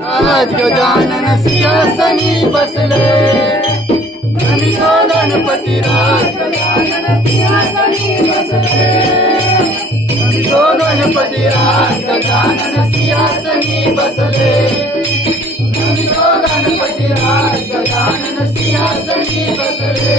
आज गजानन सिंहासनी बसले। गणितो गणपती राज गजानन सिंहासनी बसले। गणितो गणपती राज गजानन सिंहासनी बसले। गणितो गणपती राज गजानन सिंहासनी बसले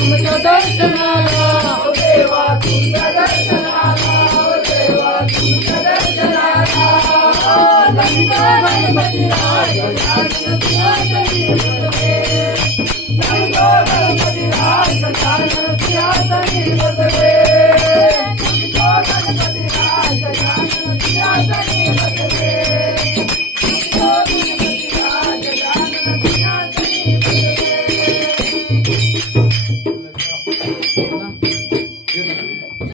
तुमच्या दर्शनाला ओ देवा तुमच्या दर्शनाला ओ देवा तुमच्या दर्शनाला गणगो गणपती राज गजानन सिंहासनी बसले गणगो गणपती राज गजानन सिंहासनी बसले